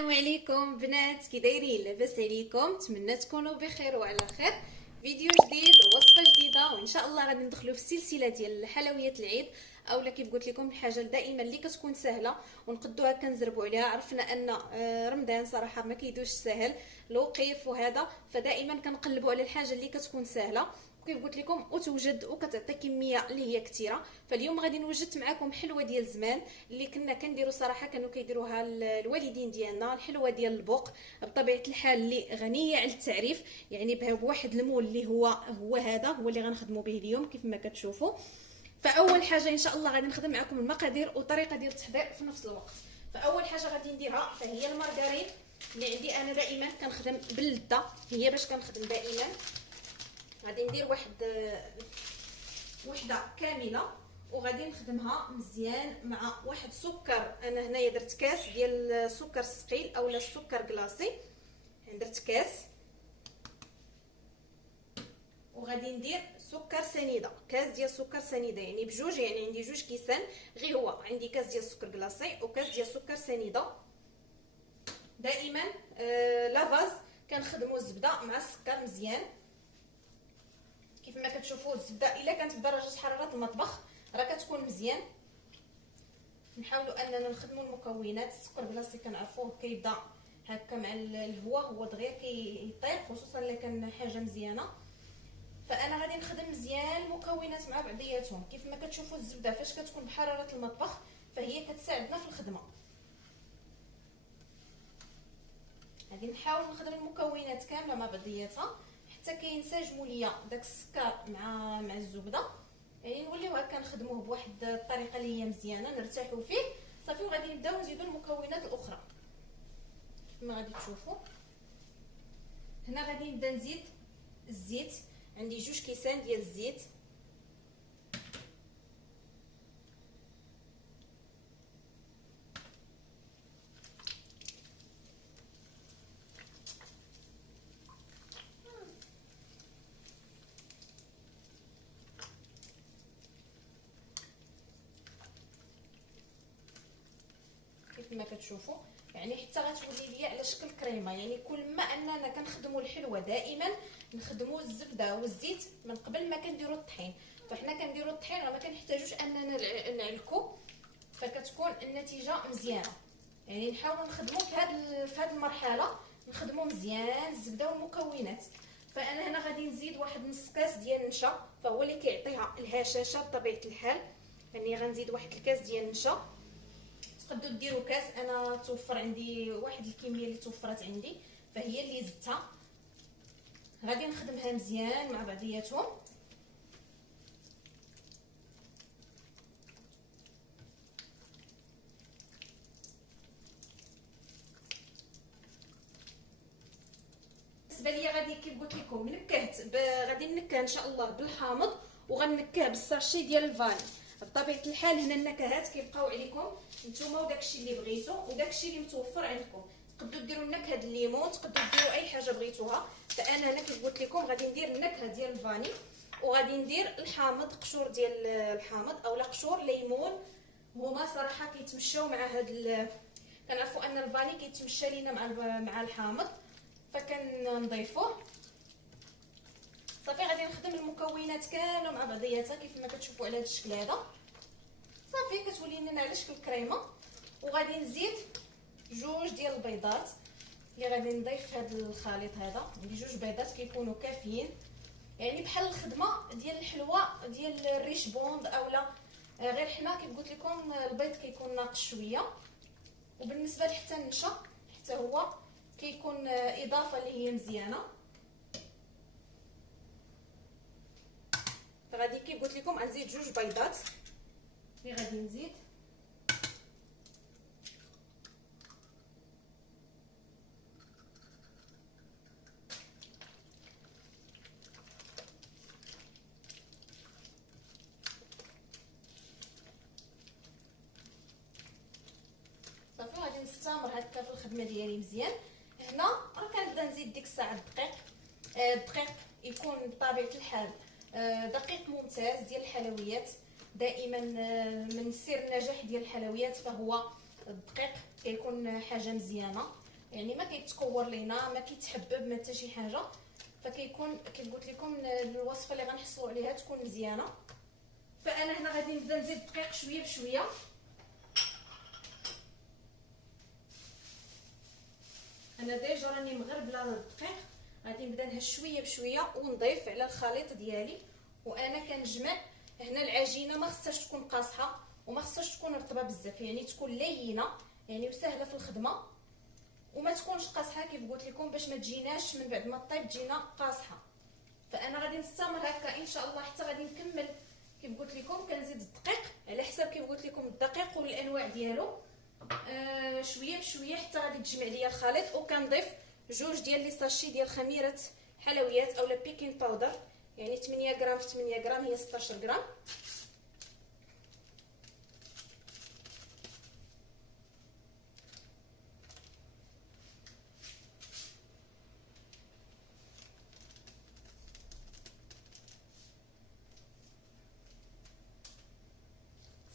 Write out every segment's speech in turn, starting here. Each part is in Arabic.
السلام عليكم بنات، كي دايرين؟ لاباس عليكم؟ نتمنى تكونوا بخير وعلى خير. فيديو جديد ووصفه جديده، وان شاء الله غادي ندخلوا في السلسله ديال حلويات العيد، اولا كيف قلت لكم الحاجه دائما اللي كتكون سهله ونقدوها كنزربوا عليها. عرفنا ان رمضان صراحه ما كيدوش سهل، الوقيف وهذا، فدائما كنقلبوا على الحاجه اللي كتكون سهله كيف قلت لكم وتوجد وكتعطي كميه اللي هي كثيره. فاليوم غادي نوجد معكم حلوه ديال زمان اللي كنا كنديروا صراحه، كانوا كيديروها الوالدين ديالنا، الحلوه ديال البوق بطبيعه الحال اللي غنيه على التعريف، يعني بواحد المول اللي هو هذا هو اللي غنخدموا به اليوم كيف ما كتشوفوا. فاول حاجه ان شاء الله غادي نخدم معكم المقادير وطريقه ديال التحضير في نفس الوقت. فاول حاجه غادي نديرها فهي المارغرين اللي عندي انا دائما كنخدم باللذه، هي باش كنخدم دائما. غادي ندير وحده كامله وغادي نخدمها مزيان مع واحد السكر. انا هنايا درت كاس ديال السكر الثقيل اولا السكر كلاصي، درت كاس. وغادي ندير سكر سنيده، كاس ديال السكر سنيده يعني بجوج، يعني عندي جوج كيسان، غير هو عندي كاس ديال السكر كلاصي وكاس ديال السكر سنيده. دائما لافاز كنخدموا الزبده مع السكر مزيان كيف ما كتشوفوا. الزبده الا كانت بدرجه حراره المطبخ راه كتكون مزيان. نحاولوا اننا نخدموا المكونات. السكر بلاصتي كنعرفوه كيبدا هكا مع الهواء، هو دغيا كيطير، خصوصا الا كان حاجه مزيانه. فانا غادي نخدم مزيان المكونات مع بعضياتهم. كيف ما كتشوفوا الزبده فاش كتكون بحراره المطبخ فهي كتساعدنا في الخدمه. غادي نحاول نخدم المكونات كامله مع بعضياتها حتى كينسجموا ليا داك السكر مع الزبده، يعني نوليو هكا نخدموه بواحد الطريقه اللي هي مزيانه نرتاحوا فيه صافي. وغادي نبداو نزيدوا المكونات الاخرى كما غادي تشوفوا. هنا غادي نبدا نزيد الزيت، عندي جوج كيسان ديال الزيت. كما كتشوفوا يعني حتى غتولي ليا على شكل كريمه. يعني كل ما اننا كنخدموا الحلوه دائما نخدموا الزبده والزيت من قبل ما كنديروا الطحين. فحنا كنديروا الطحين راه ما كنحتاجوش اننا نعلكو، فكتكون النتيجه مزيانه. يعني نحاولوا نخدموا في هذه المرحله نخدموا مزيان الزبده والمكونات. فانا هنا غادي نزيد واحد نص كاس ديال النشا، فهو اللي كيعطيها الهشاشه بطبيعه الحال. يعني غنزيد واحد الكاس ديال النشا، تقدروا ديروا كاس. انا توفر عندي واحد الكميه اللي توفرت عندي فهي اللي زدتها. غادي نخدمها مزيان مع بعضياتهم. بالنسبه ليا غادي كيف قلت لكم نكهت غادي نكه ان شاء الله بالحامض، وغنكه بالساشي ديال الفاني. بطبيعه الحال هنا النكهات كيبقاو عليكم نتوما وداكشي اللي بغيتو وداكشي اللي متوفر عندكم. تقدروا ديروا النكهه ديال الليمون، تقدروا ديروا اي حاجه بغيتوها. فانا هنا كيف قلت لكم غادي ندير النكهه ديال الفاني، وغادي ندير الحامض، قشور ديال الحامض اولا قشور ليمون. هما صراحه كيتمشاو مع هاد كنعرفوا ان الفاني كيتمشى لينا مع الحامض فكنضيفوه صافي. غادي نخدم المكونات كامله مع بعضياتها كيف ما كتشوفوا على هذا الشكل هذا صافي. كتولي لنا على شكل كريمه. وغادي نزيد جوج ديال البيضات اللي غادي نضيف في هذا الخليط هذا. عندي جوج بيضات كيكونوا كافيين، يعني بحال الخدمه ديال الحلوه ديال الريش بوند اولا غير حنا كيف قلت لكم البيض كيكون ناقص شويه. وبالنسبه حتى النشا حتى هو كيكون اضافه اللي هي مزيانه. فغادي كيف قلت لكم غنزيد جوج بيضات اللي غادي نزيد. صافي غادي نستمر هكا في الخدمه ديالي مزيان. هنا راه كنبدا نزيد ديك الساعه الدقيق. الدقيق يكون بطبيعه الحال دقيق ممتاز ديال الحلويات. دائما من سر النجاح ديال الحلويات فهو الدقيق كيكون حاجه مزيانه. يعني ما كيتكور لينا، ما كيتحبب، ما حتى شي حاجه. فكيكون كيف قلت لكم الوصفه اللي غنحصلوا عليها تكون مزيانه. فانا هنا غادي نبدا نزيد الدقيق شويه بشويه. انا ديجا راني مغربله الدقيق، غادي نبدا نهز شويه بشويه ونضيف على الخليط ديالي. وانا كنجمع هنا العجينه، ما خصهاش تكون قاصحه وما خصهاش تكون رطبه بزاف، يعني تكون لينه يعني وسهله في الخدمه، وما تكونش قاصحه كيف قلت لكم باش ما تجيناش من بعد ما طيب تجينا قاصحه. فانا غادي نستمر هكا ان شاء الله حتى غادي نكمل. كيف قلت لكم كنزيد الدقيق على حساب كيف قلت لكم الدقيق والانواع ديالو شويه بشويه حتى غادي تجمع ليا الخليط. وكنضيف 2 ديال لي ساشي ديال خميره حلويات اولا بيكين باودر، يعني 8 غرام في 8 غرام هي 16 غرام.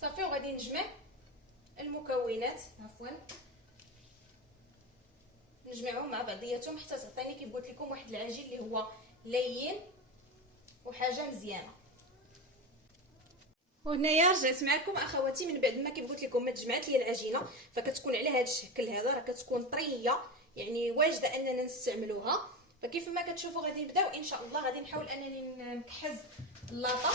صافي وغادي نجمع المكونات، عفوا نجمعهم مع بعضياتهم حتى تعطيني كيف قلت لكم واحد العجين اللي هو لين وحاجه مزيانه. وهنايا رجعت معكم اخواتي من بعد ما كيف قلت لكم ما تجمعت لي العجينه، فكتكون على هذا الشكل هذا، راه كتكون طريه يعني واجده اننا نستعملوها. فكيف ما كتشوفوا غادي نبداو ان شاء الله. غادي نحاول انني نكحز اللاطه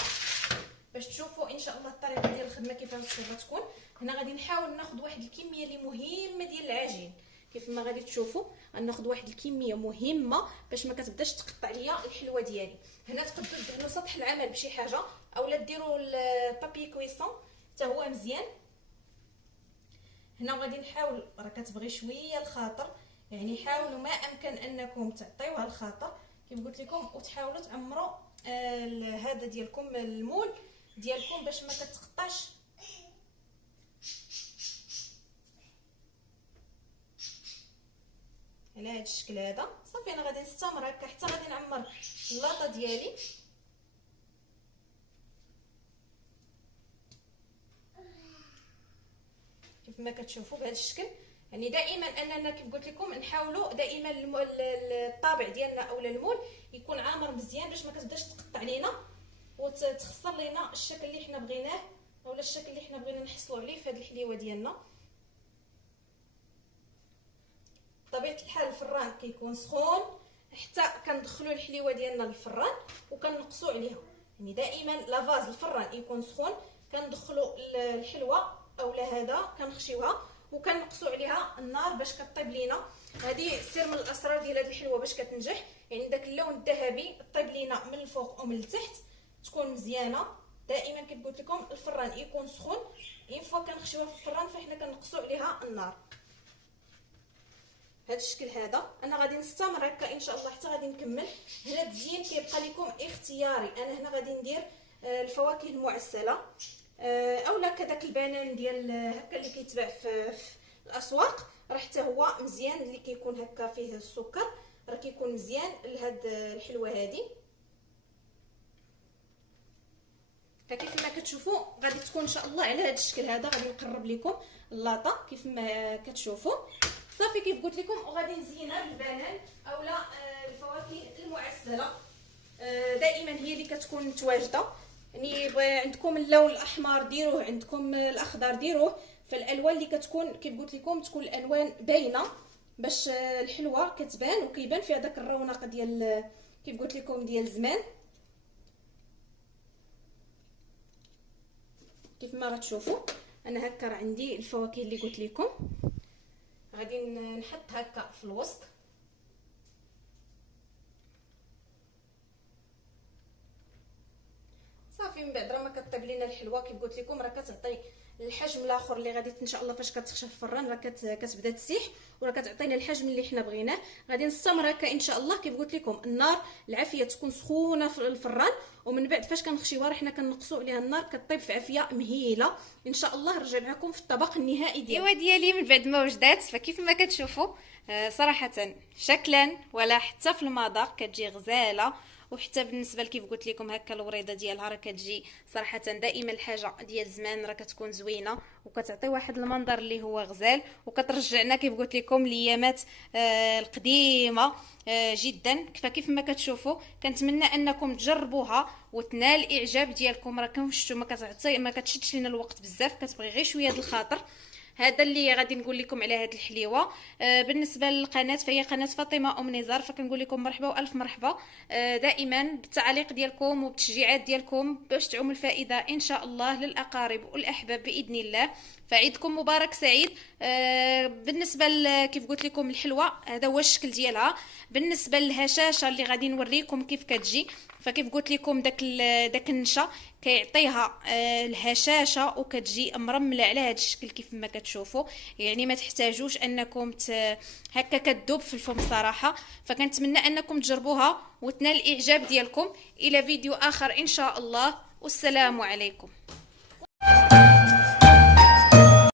باش تشوفوا ان شاء الله الطريقه ديال الخدمه كيفاش غتكون. هنا غادي نحاول ناخذ واحد الكميه اللي مهمه ديال العجين، كيف ما غادي تشوفوا غناخذ واحد الكميه مهمه باش ما كتبداش تقطع ليا الحلوه ديالي. هنا تقدروا دهنوا سطح العمل بشي حاجه اولا ديروا البابي كويسون حتى هو مزيان. هنا غادي نحاول، راه كتبغي شويه الخاطر، يعني حاولوا ما امكن انكم تعطيوها الخاطر كيف قلت لكم، وتحاولوا تعمروا هذا ديالكم المول ديالكم باش ما كتقطعش. على هذا الشكل هذا صافي. انا غادي نستمر هكا حتى غادي نعمر اللاطه ديالي. كيف ما كتشوفوا بهذا الشكل، يعني دائما اننا كيف قلت لكم نحاولوا دائما الطابع ديالنا اولا المول يكون عامر مزيان باش ما كتبداش تقطع لينا وتخسر لينا الشكل اللي حنا بغيناه اولا الشكل اللي حنا بغينا نحصلوا عليه في هذه الحليوه ديالنا. بطبيعه الحال الفران كيكون سخون حتى كندخلوا الحليوه ديالنا للفران وكنقصوا عليها، يعني دائما لافاز الفران يكون سخون كندخلوا الحلوه اولا هذا كنخشيوها وكنقصوا عليها النار باش كطيب لينا. هذه سر من الاسرار ديال هذه الحلوه باش كتنجح، يعني داك اللون الذهبي طيب لينا من الفوق ومن التحت تكون مزيانه. دائما كيف قلت لكم الفران يكون سخون، اين فوا كنخشيوها في الفران فاحنا كنقصوا عليها النار بهذا الشكل هذا. انا غادي نستمر هكا ان شاء الله حتى غادي نكمل. هنا التزيين كيبقى لكم اختياري، انا هنا غادي ندير الفواكه المعسله اولا كذاك البنان ديال هكا اللي كيتباع في الاسواق، راه حتى هو مزيان اللي كيكون هكا فيه السكر، راه كيكون مزيان لهاد الحلوه هذه. فكيف ما كتشوفوا غادي تكون ان شاء الله على هذا الشكل هذا. غادي نقرب لكم اللاطه كيف ما كتشوفوا صافي. كيف قلت لكم وغادي نزينها بالبنان اولا الفواكه المعسله، دائما هي اللي كتكون متواجده، يعني عندكم اللون الاحمر ديروه، عندكم الاخضر ديروه، فالالوان اللي كتكون كيف قلت لكم تكون الالوان باينه باش الحلوه كتبان وكيبان فيها داك الرونق ديال كيف قلت لكم ديال زمان. كيف ما غتشوفوا انا هكا راه عندي الفواكه اللي قلت لكم، غادي نحط هكا في الوسط صافي. من بعد راه ما كطيب لينا الحلوه كيف قلت لكم، راه كتعطي الحجم الاخر اللي غادي ان شاء الله فاش كتخشى في الفران راه كتبدا تسيح وراه كتعطينا الحجم اللي حنا بغيناه. غادي نستمر هكا ان شاء الله. كيف قلت لكم النار العافيه تكون سخونه في الفران، ومن بعد فاش كنخشيوها راه حنا كنقصوا عليها النار كطيب في عافيه مهيله. ان شاء الله نرجع معكم في الطبق النهائي ديالي من بعد ما وجدات. فكيف ما كتشوفوا صراحه شكلا ولا حتى في المذاق كتجي غزاله وحتى بالنسبه كيف قلت لكم هكا الوريده ديالها راه كتجي صراحه دائما الحاجه ديال زمان راه كتكون زوينه وكتعطي واحد المنظر اللي هو غزال وكترجعنا كيف قلت لكم ليامات القديمه جدا. فكيف ما كتشوفوا كنتمنى انكم تجربوها وتنال الاعجاب ديالكم. راه كما شفتوا ما كتشدش لينا الوقت بزاف، كتبغي غير شويه د الخاطر. هذا اللي غادي نقول لكم على هذه الحليوه. بالنسبه للقناه فهي قناه فاطمه نزار، فكنقول لكم مرحبا والف مرحبا دائما بالتعليق ديالكم وبالتشجيعات ديالكم باش تعم الفائده ان شاء الله للاقارب والاحباب باذن الله. فعيدكم مبارك سعيد. بالنسبه كيف قلت لكم الحلوه هذا هو الشكل ديالها. بالنسبه للهشاشه اللي غادي نوريكم كيف كتجي، فكيف قلت لكم داك النشا كيعطيها الهشاشه وكتجي مرمله على هذا الشكل كيف ما كتشوفوا. يعني ما تحتاجوش انكم هكا كتذوب في الفم صراحه. فكنتمنى انكم تجربوها وتنال الاعجاب ديالكم. الى فيديو اخر ان شاء الله، والسلام عليكم.